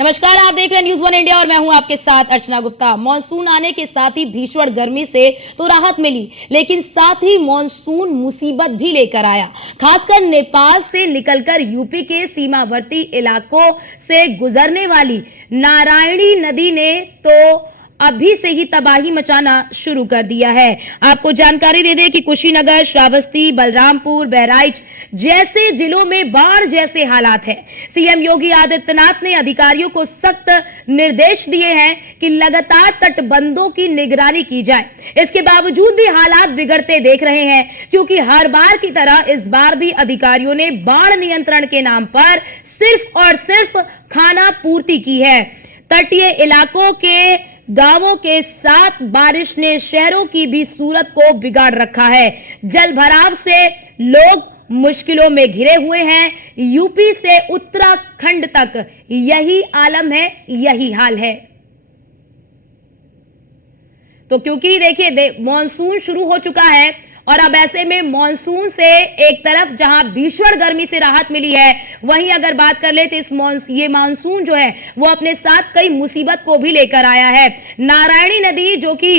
नमस्कार, आप देख रहे हैं न्यूज़ वन इंडिया और मैं हूं आपके साथ अर्चना गुप्ता। मॉनसून आने के साथ ही भीषण गर्मी से तो राहत मिली, लेकिन साथ ही मॉनसून मुसीबत भी लेकर आया। खासकर नेपाल से निकलकर यूपी के सीमावर्ती इलाकों से गुजरने वाली नारायणी नदी ने तो अभी से ही तबाही मचाना शुरू कर दिया है। आपको जानकारी दे दें कि कुशीनगर, श्रावस्ती, बलरामपुर, बहराइच जैसे जिलों में बाढ़ जैसे हालात हैं। सीएम योगी आदित्यनाथ ने अधिकारियों को सख्त निर्देश दिए हैं कि लगातार तटबंधों की निगरानी की जाए। इसके बावजूद भी हालात बिगड़ते देख रहे हैं, क्योंकि हर बार की तरह इस बार भी अधिकारियों ने बाढ़ नियंत्रण के नाम पर सिर्फ और सिर्फ खाना पूर्ति की है। तटीय इलाकों के गांवों के साथ बारिश ने शहरों की भी सूरत को बिगाड़ रखा है। जल भराव से लोग मुश्किलों में घिरे हुए हैं। यूपी से उत्तराखंड तक यही आलम है, यही हाल है। तो क्योंकि देखिए मॉनसून शुरू हो चुका है और अब ऐसे में मॉनसून से एक तरफ जहां भीषण गर्मी से राहत मिली है, वहीं अगर बात कर ले तो ये मानसून जो है वो अपने साथ कई मुसीबत को भी लेकर आया है। नारायणी नदी जो कि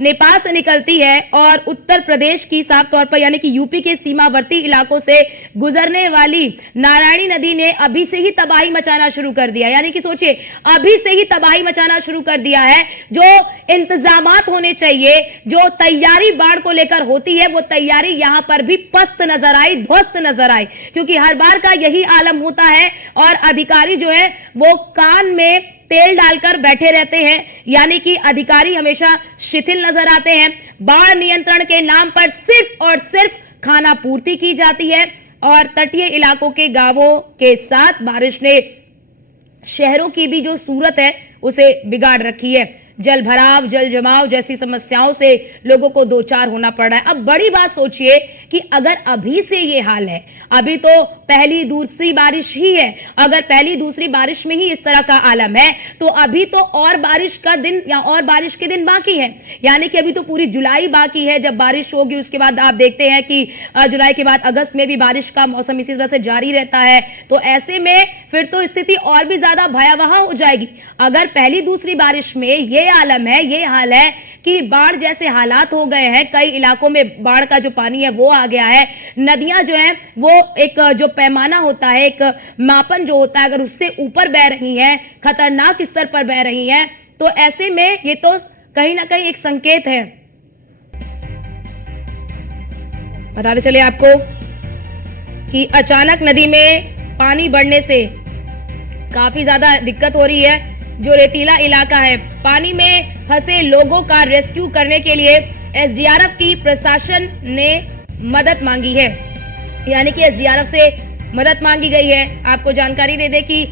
नेपाल से निकलती है और उत्तर प्रदेश की साफ तौर पर यानी कि यूपी के सीमावर्ती इलाकों से गुजरने वाली नारायणी नदी ने अभी से ही तबाही मचाना शुरू कर दिया। यानी कि सोचिए, अभी से ही तबाही मचाना शुरू कर दिया है। जो इंतजामात होने चाहिए, जो तैयारी बाढ़ को लेकर होती है, वो तैयारी यहां पर भी पस्त नजर आई, ध्वस्त नजर आई, क्योंकि हर बार का यही आलम होता है और अधिकारी जो है वो कान में तेल डालकर बैठे रहते हैं। यानी कि अधिकारी हमेशा शिथिल नजर आते हैं। बाढ़ नियंत्रण के नाम पर सिर्फ और सिर्फ खाना पूर्ति की जाती है और तटीय इलाकों के गांवों के साथ बारिश ने शहरों की भी जो सूरत है उसे बिगाड़ रखी है। जल भराव, जल जमाव जैसी समस्याओं से लोगों को दो चार होना पड़ रहा है। अब बड़ी बात सोचिए कि अगर अभी से ये हाल है, अभी तो पहली दूसरी बारिश ही है, अगर पहली दूसरी बारिश में ही इस तरह का आलम है तो अभी तो और बारिश का दिन या और बारिश के दिन बाकी है। यानी कि अभी तो पूरी जुलाई बाकी है। जब बारिश होगी उसके बाद आप देखते हैं कि जुलाई के बाद अगस्त में भी बारिश का मौसम इसी तरह से जारी रहता है। तो ऐसे में फिर तो स्थिति और भी ज्यादा भयावह हो जाएगी। अगर पहली दूसरी बारिश में ये आलम है, ये हाल है कि बाढ़ जैसे हालात हो गए हैं, कई इलाकों में बाढ़ का जो पानी है वो आ गया है। नदियां जो हैं वो एक जो पैमाना होता है, एक मापन जो होता है, अगर उससे ऊपर बह रही हैं, खतरनाक स्तर पर बह रही हैं, तो ऐसे में ये तो कहीं ना कहीं एक संकेत है। बताते चले आपको कि अचानक नदी में पानी बढ़ने से काफी ज्यादा दिक्कत हो रही है। जो रेतीला इलाका है, पानी में फंसे लोगों का रेस्क्यू करने के लिए एसडीआरएफ की प्रशासन ने मदद मांगी है। यानी कि एसडीआरएफ से मदद मांगी गई है। आपको जानकारी दे दें कि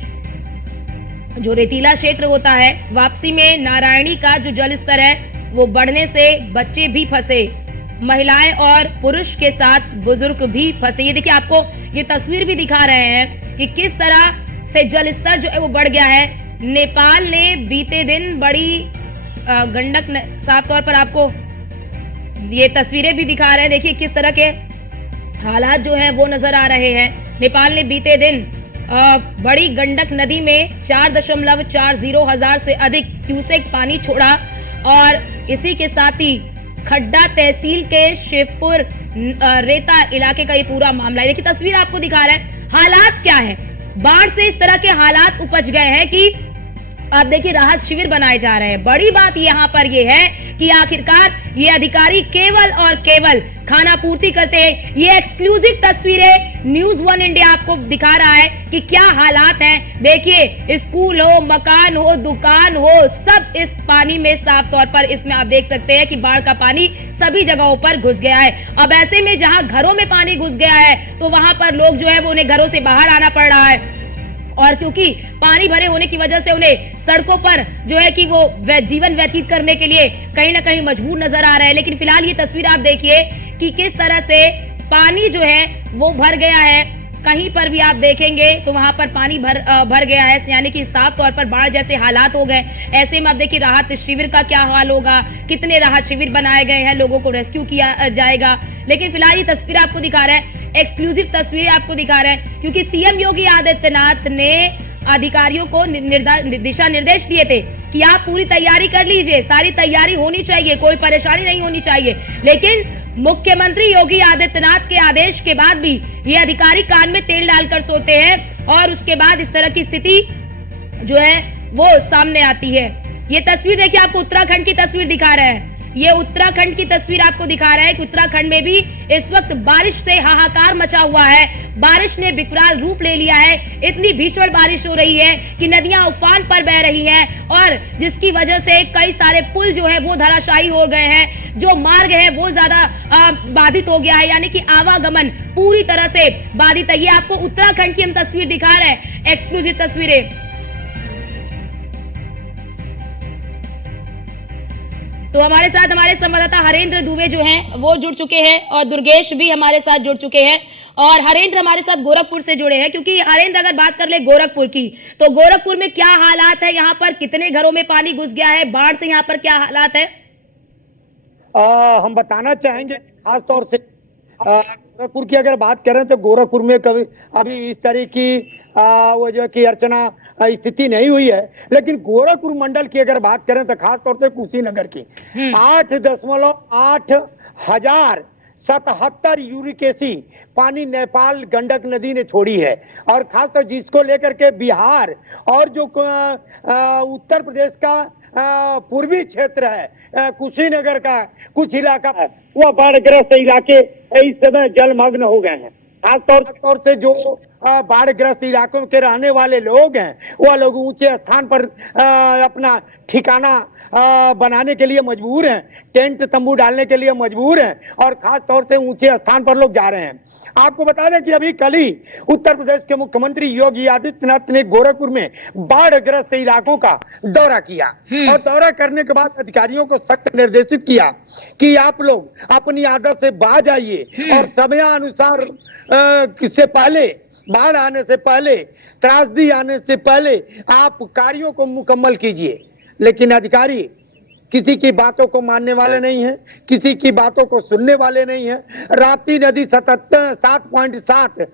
जो रेतीला क्षेत्र होता है, वापसी में नारायणी का जो जल स्तर है वो बढ़ने से बच्चे भी फंसे, महिलाएं और पुरुष के साथ बुजुर्ग भी फंसे। ये देखिए, आपको ये तस्वीर भी दिखा रहे हैं कि किस तरह से जल स्तर जो है वो बढ़ गया है। नेपाल ने बीते दिन बड़ी गंडक साफ तौर पर आपको ये तस्वीरें भी दिखा रहे हैं। देखिए किस तरह के हालात जो हैं वो नजर आ रहे हैं। नेपाल ने बीते दिन बड़ी गंडक नदी में 4.40 हजार से अधिक क्यूसेक पानी छोड़ा और इसी के साथ ही खड्डा तहसील के शिवपुर रेता इलाके का ये पूरा मामला है। देखिए तस्वीर आपको दिखा रहे हैं। हालात क्या है, बाढ़ से इस तरह के हालात उपज गए हैं कि अब देखिए राहत शिविर बनाए जा रहे हैं। बड़ी बात यहाँ पर यह है कि आखिरकार ये अधिकारी केवल और केवल खाना पूर्ति करते हैं। ये एक्सक्लूसिव तस्वीरें न्यूज़ वन इंडिया आपको दिखा रहा है कि क्या हालात हैं। देखिए, स्कूल हो, मकान हो, दुकान हो, सब इस पानी में साफ तौर पर इसमें आप देख सकते हैं कि बाढ़ का पानी सभी जगहों पर घुस गया है। अब ऐसे में जहां घरों में पानी घुस गया है तो वहां पर लोग जो है वो उन्हें घरों से बाहर आना पड़ रहा है और क्योंकि पानी भरे होने की वजह से उन्हें सड़कों पर जो है कि वो जीवन व्यतीत करने के लिए कहीं ना कहीं मजबूर नजर आ रहे हैं। लेकिन फिलहाल ये तस्वीर आप देखिए कि किस तरह से पानी जो है वो भर गया है। कहीं पर भी आप देखेंगे तो वहां पर पानी भर गया है, यानी कि साफ तौर पर बाढ़ जैसे हालात हो गए। ऐसे में अब देखिए राहत शिविर का क्या हाल होगा, कितने राहत शिविर बनाए गए हैं, लोगों को रेस्क्यू किया जाएगा। लेकिन फिलहाल ये तस्वीर आपको दिखा रहे हैं, एक्सक्लूसिव तस्वीरें आपको दिखा रहे हैं, क्योंकि सीएम योगी आदित्यनाथ ने अधिकारियों को दिशा निर्देश दिए थे कि आप पूरी तैयारी कर लीजिए, सारी तैयारी होनी चाहिए, कोई परेशानी नहीं होनी चाहिए। लेकिन मुख्यमंत्री योगी आदित्यनाथ के आदेश के बाद भी ये अधिकारी कान में तेल डालकर सोते हैं और उसके बाद इस तरह की स्थिति जो है वो सामने आती है। ये तस्वीर देखिए, आपको उत्तराखंड की तस्वीर दिखा रहे हैं। ये उत्तराखंड की तस्वीर आपको दिखा रहा है कि उत्तराखंड में भी इस वक्त बारिश से हाहाकार मचा हुआ है। बारिश ने विकराल रूप ले लिया है। इतनी भीषण बारिश हो रही है कि नदियां उफान पर बह रही हैं और जिसकी वजह से कई सारे पुल जो है वो धराशायी हो गए हैं। जो मार्ग है वो ज्यादा बाधित हो गया है, यानी कि आवागमन पूरी तरह से बाधित है। ये आपको उत्तराखंड की हम तस्वीर दिखा रहे हैं, एक्सक्लूसिव तस्वीरें। तो हमारे साथ हमारे संवाददाता हरेंद्र दुबे जो हैं वो जुड़ चुके हैं और दुर्गेश भी हमारे साथ जुड़ चुके हैं। और हरेंद्र हमारे साथ गोरखपुर से जुड़े हैं, क्योंकि हरेंद्र अगर बात कर ले गोरखपुर की, तो गोरखपुर में क्या हालात है, यहाँ पर कितने घरों में पानी घुस गया है, बाढ़ से यहाँ पर क्या हालात है? हम बताना चाहेंगे खास तौर से गोरखपुर की अगर बात करें तो गोरखपुर में कभी अभी इस तरह की वो जो कि अर्चना स्थिति नहीं हुई है। लेकिन गोरखपुर मंडल की अगर बात करें तो खास तौर से कुशीनगर की 8,877 यूरिकेसी पानी नेपाल गंडक नदी ने छोड़ी है। और खासतौर जिसको लेकर के बिहार और जो उत्तर प्रदेश का पूर्वी क्षेत्र है, कुशीनगर का कुछ इलाका है, वह बाढ़ग्रस्त इलाके इस समय जलमग्न हो गए हैं। खास तौर से जो बाढ़ग्रस्त इलाकों के रहने वाले लोग हैं, वह लोग ऊंचे स्थान पर अपना ठिकाना बनाने के लिए मजबूर हैं, टेंट तंबू डालने के लिए मजबूर हैं और खास तौर से ऊंचे स्थान पर लोग जा रहे हैं। आपको बता दें कि अभी कल ही उत्तर प्रदेश के मुख्यमंत्री योगी आदित्यनाथ ने गोरखपुर में बाढ़ग्रस्त इलाकों का दौरा किया और दौरा करने के बाद अधिकारियों को सख्त निर्देशित किया कि आप लोग अपनी आदत से बाज आइए और समयानुसार से पहले, बाढ़ आने से पहले, त्रासदी आने से पहले आप कार्यों को मुकम्मल कीजिए। लेकिन अधिकारी किसी की बातों को मानने वाले नहीं हैं, किसी की बातों को सुनने वाले नहीं हैं। राप्ती नदी 7.7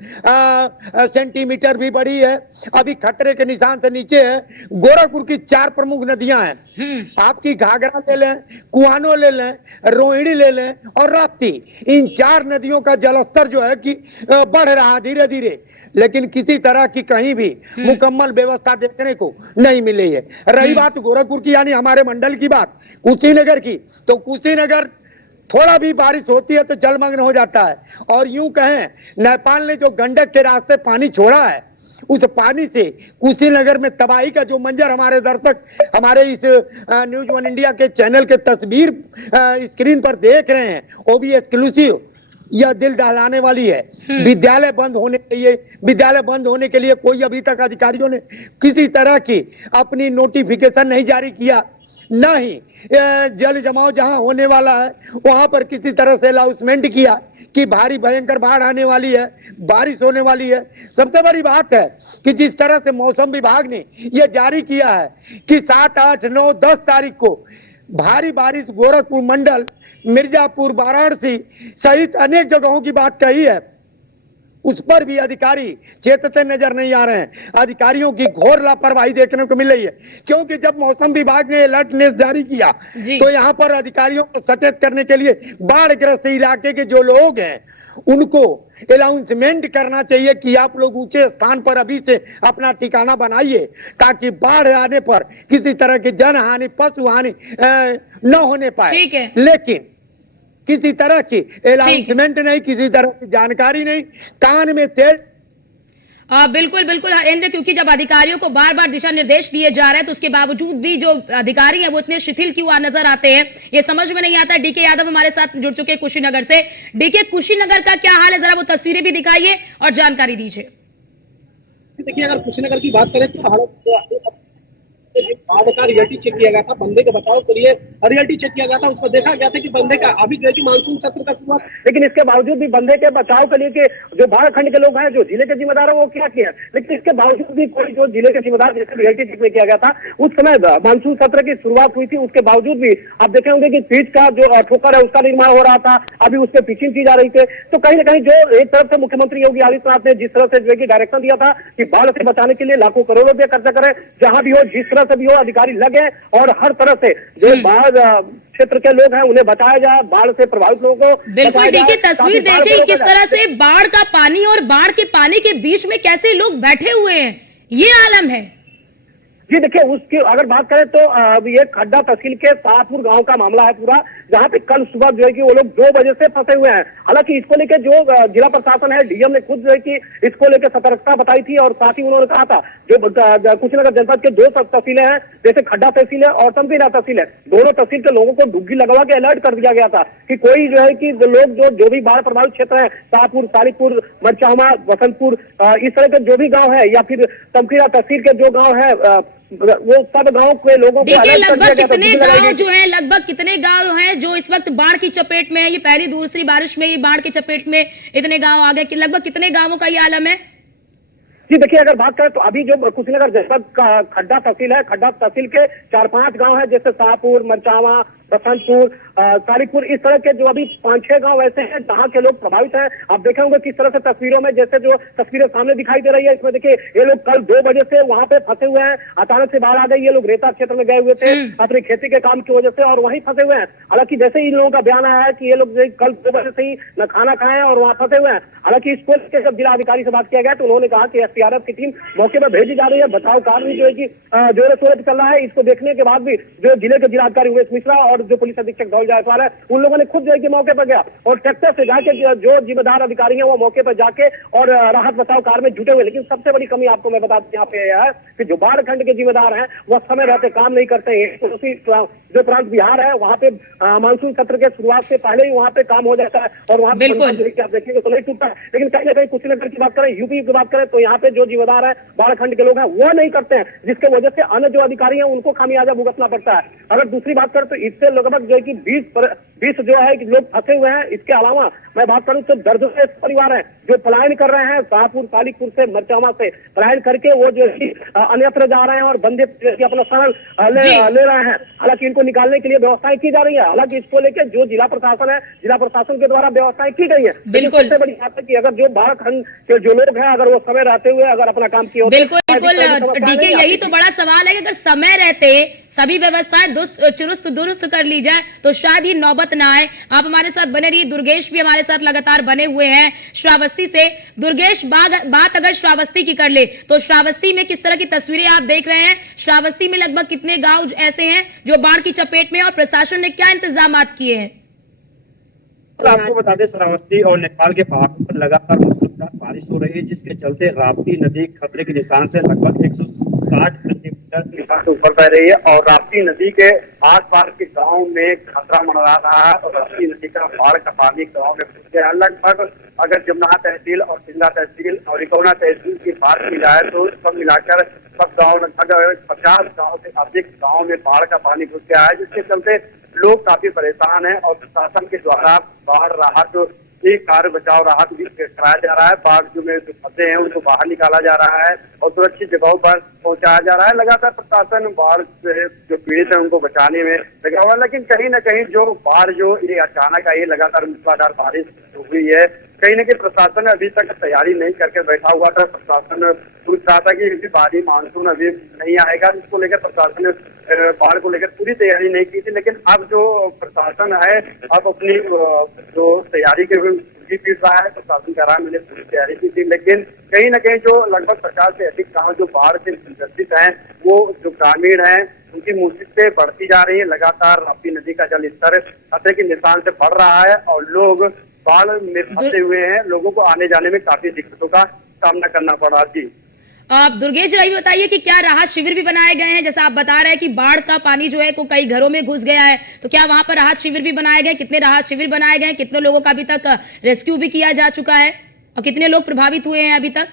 सेंटीमीटर भी बढ़ी है, अभी खतरे के निशान से नीचे है। गोरखपुर की 4 प्रमुख नदियां हैं, आपकी घाघरा ले लें, कुआनो ले लें, रोहिणी ले लें और राप्ती। इन 4 नदियों का जलस्तर जो है कि बढ़ रहा धीरे धीरे, लेकिन किसी तरह की कहीं भी मुकम्मल व्यवस्था देखने को नहीं मिली है। रही बात गोरखपुर की यानी हमारे मंडल की बात, कुशीनगर की, तो कुशीनगर थोड़ा भी बारिश होती है तो जलमग्न हो जाता है। और यूं कहें नेपाल ने जो गंडक के रास्ते पानी छोड़ा है, उस पानी से कुशीनगर में तबाही का जो मंजर हमारे दर्शक हमारे इस न्यूज वन इंडिया के चैनल के तस्वीर स्क्रीन पर देख रहे हैं, वो भी एक्सक्लूसिव, यह दिल दहलाने वाली है। विद्यालय बंद होने के लिए कोई अभी तक अधिकारियों ने किसी तरह की अपनी नोटिफिकेशन नहीं जारी किया, न ही जल जमाव जहां होने वाला है वहां पर किसी तरह से अनाउंसमेंट किया कि भारी भयंकर बाढ़ आने वाली है, बारिश होने वाली है। सबसे बड़ी बात है कि जिस तरह से मौसम विभाग ने यह जारी किया है कि 7, 8, 9, 10 तारीख को भारी बारिश गोरखपुर मंडल, मिर्जापुर, वाराणसी सहित अनेक जगहों की बात कही है, उस पर भी अधिकारी चेतते नजर नहीं आ रहे हैं। अधिकारियों की घोर लापरवाही देखने को मिल रही है, क्योंकि जब मौसम विभाग ने अलर्टनेस जारी किया तो यहाँ पर अधिकारियों को सचेत करने के लिए बाढ़ग्रस्त इलाके के जो लोग हैं उनको अनाउंसमेंट करना चाहिए कि आप लोग ऊंचे स्थान पर अभी से अपना ठिकाना बनाइए, ताकि बाढ़ आने पर किसी तरह की जन हानि, पशु हानि न होने पाए। लेकिन किसी तरह की अनाउंसमेंट नहीं, किसी तरह की जानकारी नहीं, कान में तेल। बिल्कुल बिल्कुल हरेंद्र, क्योंकि जब अधिकारियों को बार बार दिशा निर्देश दिए जा रहे हैं तो उसके बावजूद भी जो अधिकारी हैं वो इतने शिथिल क्यों नजर आते हैं, ये समझ में नहीं आता। डीके यादव हमारे साथ जुड़ चुके कुशीनगर से। डीके, कुशीनगर का क्या हाल है, जरा वो तस्वीरें भी दिखाइए और जानकारी दीजिए। देखिए, अगर कुशीनगर की बात करें तो हालत बाढ़ का रियलिटी चेक किया गया था, बंदे के बचाव के लिए रियलिटी चेक किया गया था। उसमें देखा गया था कि बंदे का अभी जो है कि मानसून सत्र का शुरुआत, लेकिन इसके बावजूद भी बंदे के बचाव के लिए के जो बाढ़ खंड के लोग हैं, जो जिले के जिम्मेदार है, वो क्या किया, लेकिन इसके बावजूद भी कोई जो जिले के जिम्मेदार जैसे रियलिटी चेक में किया गया था, उस समय मानसून सत्र की शुरुआत हुई थी, उसके बावजूद भी आप देखे होंगे कि पिच का जो ठोकर है उसका निर्माण हो रहा था, अभी उस पर पिचिंग की जा रही थी। तो कहीं ना कहीं जो एक तरफ से मुख्यमंत्री योगी आदित्यनाथ ने जिस तरह से जो है कि डायरेक्शन दिया था कि बाढ़ से बचाने के लिए लाखों करोड़ रुपए खर्चा करें, जहां भी हो जिस तरह से भी हो अधिकारी लगे और हर तरह से जो बाढ़ क्षेत्र के लोग हैं उन्हें बचाया जाए, बाढ़ से प्रभावित लोगों को बिल्कुल। देखिए तस्वीर देखिए किस तरह से बाढ़ का पानी और बाढ़ के पानी के बीच में कैसे लोग बैठे हुए हैं, ये आलम है जी। देखिए उसकी अगर बात करें तो ये खड्डा तहसील के शाहपुर गांव का मामला है पूरा, जहां पे कल सुबह जो है कि वो लोग 2 बजे से फंसे हुए हैं। हालांकि इसको लेकर जो जिला प्रशासन है, डीएम ने खुद जो है कि इसको लेकर सतर्कता बताई थी और साथ ही उन्होंने कहा था जो कुशीनगर जनपद के 2 तहसीलें हैं, जैसे खड्डा तहसील है और तमकीना तहसील है, दोनों तहसील के लोगों को डुग्गी लगवा के अलर्ट कर दिया गया था कि कोई जो है कि लोग जो भी बाढ़ प्रभावित क्षेत्र है, शाहपुर, सालिकपुर, मरचामा, वसंतपुर, इस तरह के जो भी गाँव है या फिर तमकीना तहसील के जो गाँव है, वो सब गांव के लोगों को देखिए लगभग कितने गांव जो है, लगभग कितने गांव हैं जो इस वक्त बाढ़ की चपेट में है। ये पहली दूसरी बारिश में ये बाढ़ की चपेट में इतने गांव आ गए कि लगभग कितने गांवों का ये आलम है? जी देखिए अगर बात करें तो अभी जो कुशीनगर जनपद का खड्डा तहसील है, खड्डा तहसील के 4-5 गांव है, जैसे शाहपुर, मरचावा, बसंतपुर, सालिकपुर, इस तरह के जो अभी 5-6 गांव ऐसे हैं जहां के लोग प्रभावित हैं। आप देखे होंगे किस तरह से तस्वीरों में, जैसे जो तस्वीरें सामने दिखाई दे रही है, इसमें देखिए ये लोग कल 2 बजे से वहां पे फंसे हुए हैं, अचानक से बाढ़ आ गई, ये लोग रेता क्षेत्र में गए हुए थे अपनी खेती के काम की वजह से और वहीं फंसे हुए हैं। हालांकि जैसे ही इन लोगों का बयान आया है कि ये लोग कल 2 बजे से ही न खाना खाए और वहां फंसे हुए हैं। हालांकि इसको लेकर जब जिला अधिकारी से बात किया गया तो उन्होंने कहा कि एसडीआरएफ की टीम मौके पर भेजी जा रही है, बचाव कार्य जो है कि जोरों शोरों से चल रहा है। इसको देखने के बाद भी जो जिले के जिलाधिकारी उमेश मिश्रा और जो पुलिस अधीक्षक जायसवाल है, उन लोगों ने खुद जो है कि मौके पर गया और ट्रैक्टर से जाके जो जिम्मेदार अधिकारी हैं वो मौके पर जाके और राहत बचाव कार्य में जुटे हुए। लेकिन सबसे बड़ी कमी आपको मैं बता दूं यहाँ पे यह है कि जो बाढ़ खंड के जिम्मेदार हैं वह समय रहते काम नहीं करते हैं। तो उसी जो प्रांत बिहार है वहाँ पे मानसून सत्र के शुरुआत से पहले ही वहाँ पे काम हो जाता है और वहाँ पे आप देखेंगे तो नहीं टूटता है। लेकिन कहीं ना कहीं कुशीनगर की बात करें, यूपी की बात करें तो यहाँ पे जो जिम्मेदार है बाढ़ खंड के लोग हैं वो नहीं करते हैं, जिसके वजह से अन्य जो अधिकारी हैं उनको खामियाजा भुगतना पड़ता है। अगर दूसरी बात करें तो इससे लगभग जो है कि 20 जो है कि लोग फंसे हुए हैं। इसके अलावा मैं बात करूं तो दर्जनों से परिवार हैं जो पलायन कर रहे हैं, शाहपुर, सालिकपुर से, मरचामा से पलायन करके वो जो है अन्यत्र जा रहे हैं और बंदे अपना शरण ले रहे हैं। हालांकि इनको निकालने के लिए व्यवस्थाएं की जा रही है। हालांकि इसको लेकर जो जिला प्रशासन है, जिला प्रशासन के द्वारा व्यवस्थाएं की गई है। बिल्कुल सबसे बड़ी बात है कि अगर जो बाढ़ खंड के जो लोग हैं अगर वो समय रहते हुए अगर अपना काम किए होते, बिल्कुल डीके, यही तो बड़ा सवाल है कि अगर समय रहते सभी व्यवस्थाएं चुस्त दुरुस्त कर ली जाए तो शायद ये नौबत ना आए। आप हमारे साथ बने रहिए, दुर्गेश भी हमारे साथ लगातार बने हुए हैं श्रावस्ती से। दुर्गेश, बात अगर श्रावस्ती की कर ले तो श्रावस्ती में किस तरह की तस्वीरें आप देख रहे हैं? श्रावस्ती में लगभग कितने गांव ऐसे हैं जो बाढ़ की चपेट में और प्रशासन ने क्या इंतजाम किए हैं? आपको बता दें श्रावस्ती और नेपाल के पहाड़ों पर लगातार मूसलाधार बारिश हो रही है, जिसके चलते राप्ती नदी खतरे के निशान से लगभग 160 सेंटीमीटर ऊपर बह रही है और राप्ती नदी के आस-पास के गांव में खतरा मंडरा रहा है और राप्ती नदी का बाढ़ का पानी गांव में घुस गया है। लगभग अगर जमुना तहसील और सिंधा तहसील और रिकौना तहसील की बात की जाए तो सब मिलाकर सब गाँव लगभग 50 गाँव से अधिक गाँव में बाढ़ का पानी घुस गया है, जिसके चलते लोग काफी परेशान हैं और प्रशासन के द्वारा बाढ़ राहत कार्य बचाव राहत भी कराया जा रहा है। बाढ़ जो में फंसे हैं उनको बाहर निकाला जा रहा है और सुरक्षित जगहों पर पहुंचाया जा रहा है। लगातार प्रशासन बाढ़ से जो पीड़ित है उनको बचाने में लगा हुआ है, लेकिन कहीं न कहीं जो बाढ़ जो ये अचानक आई है, लगातार मूसलाधार बारिश हुई है, कहीं न कहीं प्रशासन अभी तक तैयारी नहीं करके बैठा हुआ था। प्रशासन पूछ रहा था कि भारी मानसून अभी नहीं आएगा, इसको लेकर प्रशासन ने बाढ़ को लेकर पूरी तैयारी नहीं की थी। लेकिन अब जो प्रशासन है अब अपनी जो तैयारी के पीट रहा है, प्रशासन कह रहा है मैंने पूरी तैयारी की थी, लेकिन कहीं न कहीं जो लगभग 50 से अधिक गाँव जो बाढ़ से ग्रसित हैं वो जो ग्रामीण हैं उनकी मुसीबतें बढ़ती जा रही है। लगातार राप्ती नदी का जल स्तर खतरे के निशान से बढ़ रहा है और लोग बाढ़ में फंसे हुए हैं, लोगों को आने जाने में काफी दिक्कतों का सामना करना पड़ रहा है। जी आप दुर्गेश जी बताइए कि क्या राहत शिविर भी बनाए गए हैं? जैसा आप बता रहे हैं कि बाढ़ का पानी जो है को कई घरों में घुस गया है, तो क्या वहां पर राहत शिविर भी बनाए गए? कितने राहत शिविर बनाए गए? कितने लोगों का अभी तक रेस्क्यू भी किया जा चुका है और कितने लोग प्रभावित हुए हैं अभी तक?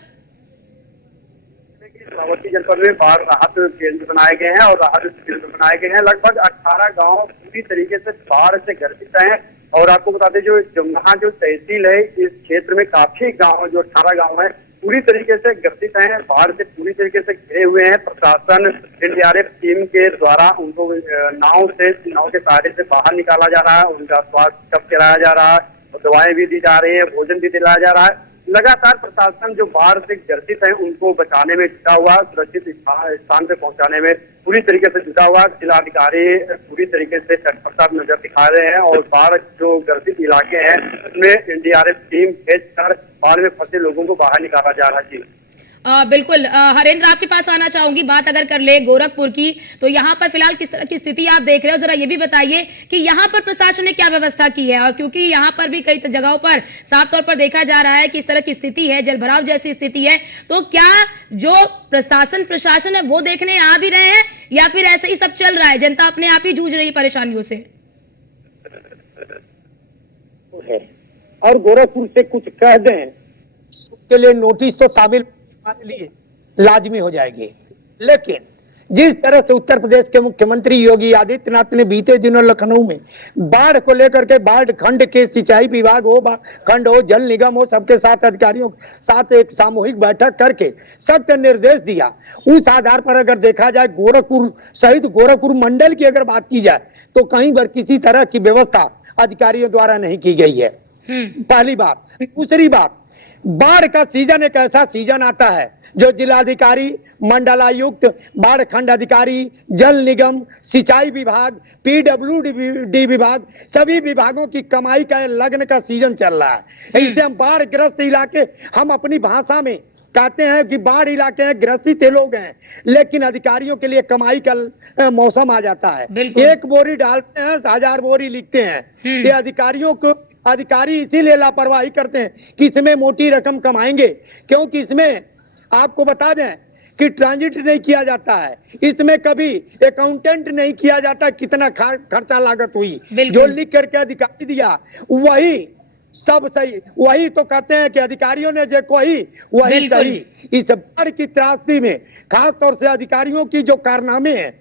श्रावस्ती जनपद में बाढ़ राहत केंद्र बनाए गए हैं और राहत केंद्र बनाए गए हैं। लगभग 18 गांव पूरी तरीके से बाढ़ से ग्रसित हैं और आपको बता दें जो वहाँ जो तहसील है इस क्षेत्र में काफी गांव जो 18 गांव है पूरी तरीके से ग्रसित हैं, बाढ़ से पूरी तरीके से घिरे हुए हैं। प्रशासन एनडीआरएफ टीम के द्वारा उनको नाव के सहारे से बाहर निकाला जा रहा है, उनका स्वास्थ्य चेक कराया जा रहा है, दवाएं भी दी जा रही है, भोजन भी दिलाया जा रहा है। लगातार प्रशासन जो बाढ़ से ग्रसित है उनको बचाने में जुटा हुआ, सुरक्षित स्थान पे पहुंचाने में पूरी तरीके से जुटा हुआ। जिलाधिकारी पूरी तरीके से तत्परता नजर दिखा रहे हैं और बाढ़ जो ग्रसित इलाके हैं उसमें एनडीआरएफ टीम भेजकर बाढ़ में फंसे लोगों को बाहर निकाला जा रहा है। बिल्कुल हरेंद्र, आपके पास आना चाहूंगी। बात अगर कर ले गोरखपुर की, तो यहाँ पर फिलहाल किस तरह की स्थिति आप देख रहे हो, जरा ये भी बताइए कि यहाँ पर प्रशासन ने क्या व्यवस्था की है। और क्योंकि यहाँ पर भी कई जगहों पर साफ तौर पर देखा जा रहा है कि इस तरह की स्थिति है, जलभराव जैसी स्थिति है, तो क्या जो प्रशासन है वो देखने आ भी रहे हैं या फिर ऐसे ही सब चल रहा है, जनता अपने आप ही जूझ रही है परेशानियों से? और गोरखपुर से कुछ कह दें उसके लिए नोटिस तो शामिल हमारे लिए लाजमी हो जाएगी। लेकिन जिस तरह से उत्तर प्रदेश के मुख्यमंत्री योगी आदित्यनाथ ने बीते दिनों लखनऊ में बाढ़ को लेकर के बाढ़ खंड के सिंचाई विभाग हो, खंड हो, जल निगम हो, सबके साथ अधिकारियों के साथ एक सामूहिक बैठक करके सख्त निर्देश दिया। उस आधार पर अगर देखा जाए गोरखपुर सहित गोरखपुर मंडल की अगर बात की जाए तो कहीं पर किसी तरह की व्यवस्था अधिकारियों द्वारा नहीं की गई है। पहली बात। दूसरी बात, बाढ़ का सीजन एक ऐसा सीजन आता है जो जिलाधिकारी, मंडलायुक्त, बाढ़ खंड अधिकारी, जल निगम, सिंचाई विभाग, पीडब्ल्यूडी विभाग, सभी विभागों की कमाई का लग्न का सीजन चल रहा है। इसे हम बाढ़ ग्रस्त इलाके, हम अपनी भाषा में कहते हैं कि बाढ़ इलाके हैं, ग्रसित लोग हैं, लेकिन अधिकारियों के लिए कमाई का मौसम आ जाता है। एक बोरी डालते हैं, 1000 बोरी लिखते हैं। ये अधिकारियों को अधिकारी इसीलिए लापरवाही करते हैं कि इसमें मोटी रकम कमाएंगे, क्योंकि इसमें आपको बता दें कि ट्रांजिट नहीं किया जाता है, इसमें कभी अकाउंटेंट नहीं किया जाता कितना खर्चा लागत हुई। जो लिख करके अधिकारी दिया वही सब सही, वही तो कहते हैं कि अधिकारियों ने जो वही सही। इस बाढ़ की त्रासदी में खास तौर से अधिकारियों की जो कारनामे हैं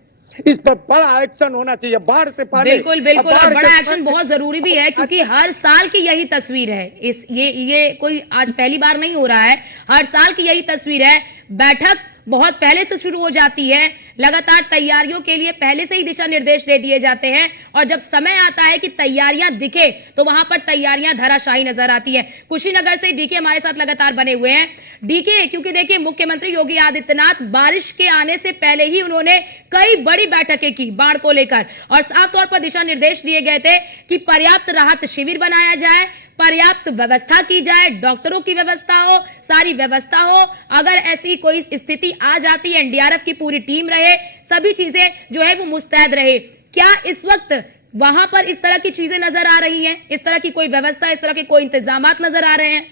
इस पर बड़ा एक्शन होना चाहिए। बाढ़ से पहले बिल्कुल बिल्कुल, और बड़ा एक्शन बहुत जरूरी भी है, क्योंकि हर साल की यही तस्वीर है। ये कोई आज पहली बार नहीं हो रहा है, हर साल की यही तस्वीर है। बैठक बहुत पहले से शुरू हो जाती है, लगातार तैयारियों के लिए पहले से ही दिशा निर्देश दे दिए जाते हैं, और जब समय आता है कि तैयारियां दिखे तो वहां पर तैयारियां धराशायी नजर आती है। कुशीनगर से डीके हमारे साथ लगातार बने हुए हैं। डीके, क्योंकि देखिए मुख्यमंत्री योगी आदित्यनाथ बारिश के आने से पहले ही उन्होंने कई बड़ी बैठकें की बाढ़ को लेकर, और साफ तौर पर दिशा निर्देश दिए गए थे कि पर्याप्त राहत शिविर बनाया जाए, पर्याप्त व्यवस्था की जाए, डॉक्टरों की व्यवस्था हो, सारी व्यवस्था हो। अगर ऐसी कोई स्थिति आ जाती है, एनडीआरएफ की पूरी टीम रहे, सभी चीजें जो है वो मुस्तैद रहे। क्या इस वक्त वहां पर इस तरह की चीजें नजर आ रही हैं, इस तरह की कोई व्यवस्था, इस तरह के कोई इंतजामात नजर आ रहे हैं?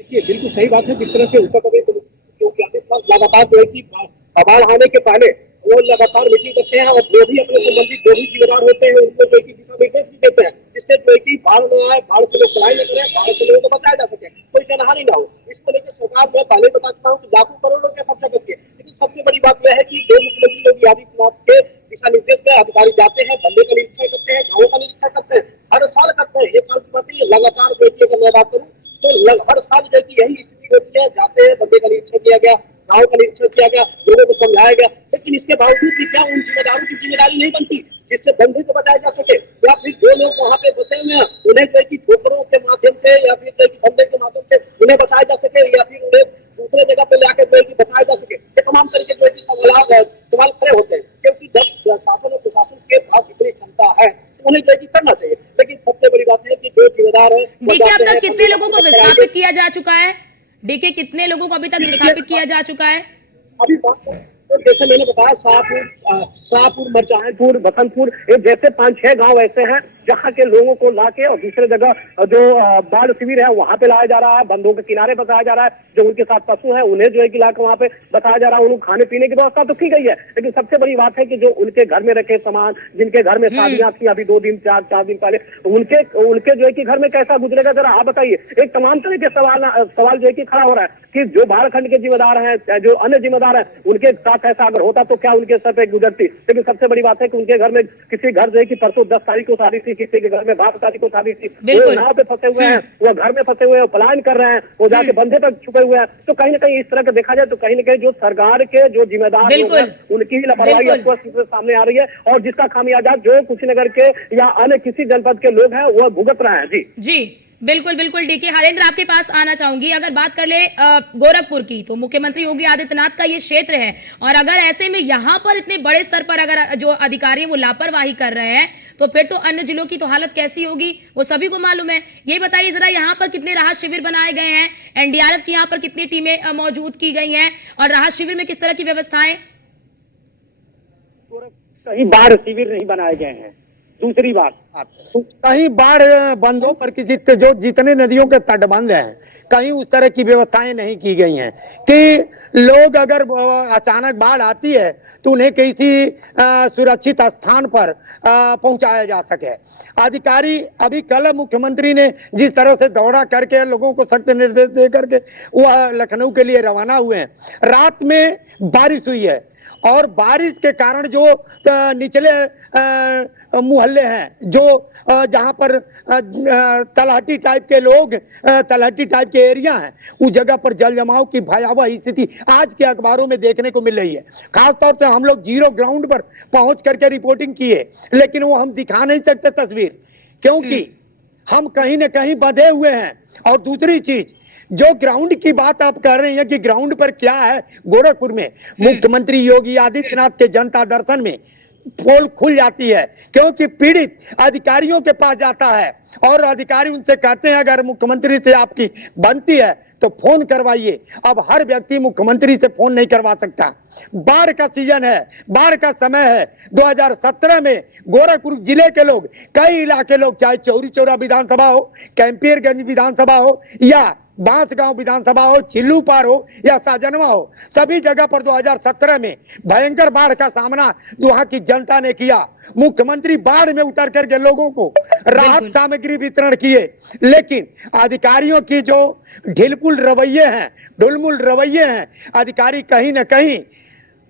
देखिए बिल्कुल सही बात है। जिस तरह से उत्तर प्रदेश लगातार जो है कि बाढ़ आने के पहले वो लगातार मीटिंग करते हैं और जो भी अपने संबंधित जो भी जिम्मेदार होते हैं उनको जो दिशा निर्देश भी देते हैं, जिससे जो है कि बाढ़ न आए, बाढ़ से लोग चढ़ाई न करें, बाढ़ से लोगों को बचाया जा सके, कोई जनहानि ना हो। इसको लेकर सरकार मैं पहले बता चुका हूँ कि लाखों करोड़ों का खर्चा करती है, लेकिन सबसे बड़ी बात यह है कि जो मुख्यमंत्री योगी आदित्यनाथ के दिशा निर्देश में अधिकारी जाते हैं, बंदे का निरीक्षण करते हैं, गाँव का निरीक्षण करते हैं, हर साल करते हैं। एक साल की बात नहीं, लगातार जो है अगर मैं बात करूँ तो हर साल जो है यही स्थिति होती है। जाते हैं, बंदे का निरीक्षण किया गया, गाँव का निरीक्षण किया गया, लोगों को समझाया गया, लेकिन इसके बावजूद भी क्या उन जिम्मेदारों की जिम्मेदारी नहीं बनती जिससे बंदे को बचाया जा सके, या फिर जो लोग वहाँ पे बचे हुए हैं उन्हें जो है कि ठोकरों के माध्यम से या फिर जो है कि बंदे के माध्यम से उन्हें बचाया जा सके, या फिर उन्हें दूसरे जगह पे लाकर जो है कि बचाया जा सके। ये तमाम तरीके जो है कि सवाल खड़े होते हैं, क्योंकि जब शासन और प्रशासन के पास इतनी क्षमता है तो उन्हें जो है कि करना चाहिए। लेकिन सबसे बड़ी बात है कि जो जिम्मेदार है, देखिए अब तक कितने लोगों को विस्थापित किया जा चुका है? देखिए कितने लोगों को अभी तक विस्थापित किया जा चुका है? अभी बात तो जैसे मैंने बताया, शाहपुर, मरचानपुर, बसंतपुर, ये जैसे 5-6 गांव ऐसे हैं जहां के लोगों को लाके और दूसरे जगह जो बाढ़ शिविर है वहां पे लाया जा रहा है, बंदों के किनारे बसाया जा रहा है। जो उनके साथ पशु है उन्हें जो है कि लाकर वहां पे बसाया जा रहा है। उनको खाने पीने की व्यवस्था तो की गई है, लेकिन सबसे बड़ी बात है कि जो उनके घर में रखे सामान, जिनके घर में शादियां थी अभी 2 दिन 4 दिन पहले, उनके जो है कि घर में कैसा गुजरेगा, जरा आप बताइए। एक तमाम तरह के सवाल जो है कि खड़ा हो रहा है। कि जो बाढ़-खंड के जिम्मेदार हैं, जो अन्य जिम्मेदार हैं, उनके साथ ऐसा अगर होता तो क्या उनके सर पे गुजरती। लेकिन सबसे बड़ी बात है कि उनके घर में किसी घर जो है कि परसों 10 तारीख को शादी थी, किसी के घर में 12 तारीख को शादी थी, वो नाव पे फंसे हुए हैं, वो घर में फंसे हुए हैं, पलायन कर रहे हैं, वो जाके बंधे पर छुपे हुए हैं। तो कहीं ना कहीं इस तरह का देखा जाए तो कहीं ना कहीं जो सरकार के जो जिम्मेदार लोग हैं, उनकी ही लापरवाही स्पष्ट रूप से सामने आ रही है, और जिसका खामियाजा जो कुशीनगर के या अन्य किसी जनपद के लोग हैं वह भुगत रहे हैं। जी बिल्कुल बिल्कुल। डीके हरेंद्र, आपके पास आना चाहूंगी। अगर बात कर ले गोरखपुर की, तो मुख्यमंत्री योगी आदित्यनाथ का ये क्षेत्र है, और अगर ऐसे में यहाँ पर इतने बड़े स्तर पर अगर जो अधिकारी वो लापरवाही कर रहे हैं, तो फिर तो अन्य जिलों की तो हालत कैसी होगी वो सभी को मालूम है। ये बताइए जरा, यहाँ पर कितने राहत शिविर बनाए गए हैं, एनडीआरएफ की यहाँ पर कितनी टीमें मौजूद की गई हैं, और राहत शिविर में किस तरह की व्यवस्थाएं? कहीं बाढ़ शिविर नहीं बनाए गए हैं। दूसरी बात, कहीं बाढ़ बंधों पर किसी जो जितने नदियों के तटबंध हैं, कहीं उस तरह की व्यवस्थाएं नहीं की गई हैं कि लोग अगर अचानक बाढ़ आती है तो उन्हें किसी सुरक्षित स्थान पर पहुंचाया जा सके। अधिकारी अभी कल मुख्यमंत्री ने जिस तरह से दौरा करके लोगों को सख्त निर्देश दे करके वह लखनऊ के लिए रवाना हुए हैं। रात में बारिश हुई है, और बारिश के कारण जो निचले मोहल्ले हैं, जो जहां पर तलहटी टाइप के लोग, तलहटी टाइप के एरिया हैं, उस जगह पर जल जमाव की भयावह स्थिति आज के अखबारों में देखने को मिल रही है। खासतौर से हम लोग जीरो ग्राउंड पर पहुंच करके रिपोर्टिंग की है, लेकिन वो हम दिखा नहीं सकते तस्वीर, क्योंकि हम कहीं न कहीं बंधे हुए हैं। और दूसरी चीज, जो ग्राउंड की बात आप कर रहे हैं कि ग्राउंड पर क्या है, गोरखपुर में मुख्यमंत्री योगी आदित्यनाथ के जनता दर्शन में पोल खुल जाती है, क्योंकि पीड़ित अधिकारियों के पास जाता है और अधिकारी उनसे कहते हैं अगर मुख्यमंत्री से आपकी बनती है तो फोन करवाइए। अब हर व्यक्ति मुख्यमंत्री से फोन नहीं करवा सकता। बाढ़ का सीजन है, बाढ़ का समय है। 2017 में गोरखपुर जिले के लोग, कई इलाके लोग, चाहे चौरी चौरा विधानसभा हो, कैंपियरगंज विधानसभा हो, या बांसगांव विधानसभा हो, चिल्लू पार हो या साजनवा हो, सभी जगह पर 2017 में भयंकर बाढ़ का सामना वहां की जनता ने किया। मुख्यमंत्री बाढ़ में उतर करके लोगों को राहत सामग्री वितरण किए, लेकिन अधिकारियों की जो ढिलपुल रवैये हैं, ढुलमुल रवैये हैं, अधिकारी कहीं न कहीं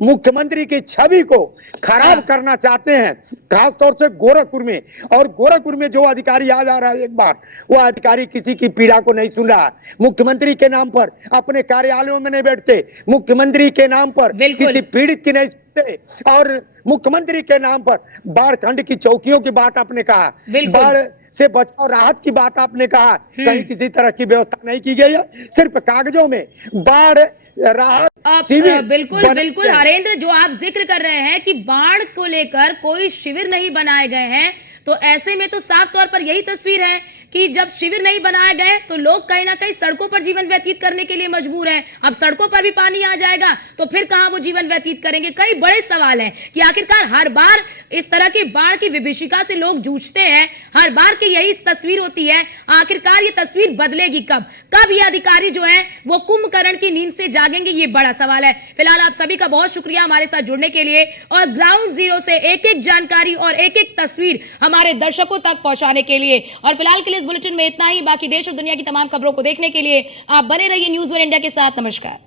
मुख्यमंत्री की छवि को खराब करना चाहते हैं, खासतौर से गोरखपुर में। और गोरखपुर में जो अधिकारी आ जा रहा है, एक बार वो अधिकारी किसी की पीड़ा को नहीं सुन रहा। मुख्यमंत्री के नाम पर अपने कार्यालयों में नहीं बैठते, मुख्यमंत्री के नाम पर किसी पीड़ित की नहीं सुनते, और मुख्यमंत्री के नाम पर बाढ़ खंड की चौकियों की बात आपने कहा, बाढ़ से बचाव राहत की बात आपने कहा, कहीं किसी तरह की व्यवस्था नहीं की गई है। सिर्फ कागजों में बाढ़ राहत बिल्कुल बिल्कुल हरेंद्र, जो आप जिक्र कर रहे हैं कि बाढ़ को लेकर कोई शिविर नहीं बनाए गए हैं, तो ऐसे में तो साफ तौर पर यही तस्वीर है कि जब शिविर नहीं बनाए गए तो लोग कहीं ना कहीं सड़कों पर जीवन व्यतीत करने के लिए मजबूर हैं। अब सड़कों पर भी पानी आ जाएगा तो फिर कहां वो जीवन व्यतीत करेंगे। कई बड़े सवाल हैं कि आखिरकार हर बार इस तरह की बाढ़ की विभीषिका से लोग जूझते हैं, हर बार की यही तस्वीर होती है। आखिरकार ये तस्वीर बदलेगी कब, कब ये अधिकारी जो है वो कुंभकर्ण की नींद से जागेंगे, ये बड़ा सवाल है। फिलहाल आप सभी का बहुत शुक्रिया हमारे साथ जुड़ने के लिए, और ग्राउंड जीरो से एक एक जानकारी और एक एक तस्वीर हमारे दर्शकों तक पहुंचाने के लिए। और फिलहाल के लिए इस बुलेटिन में इतना ही। बाकी देश और दुनिया की तमाम खबरों को देखने के लिए आप बने रहिए न्यूज़ वन इंडिया के साथ। नमस्कार।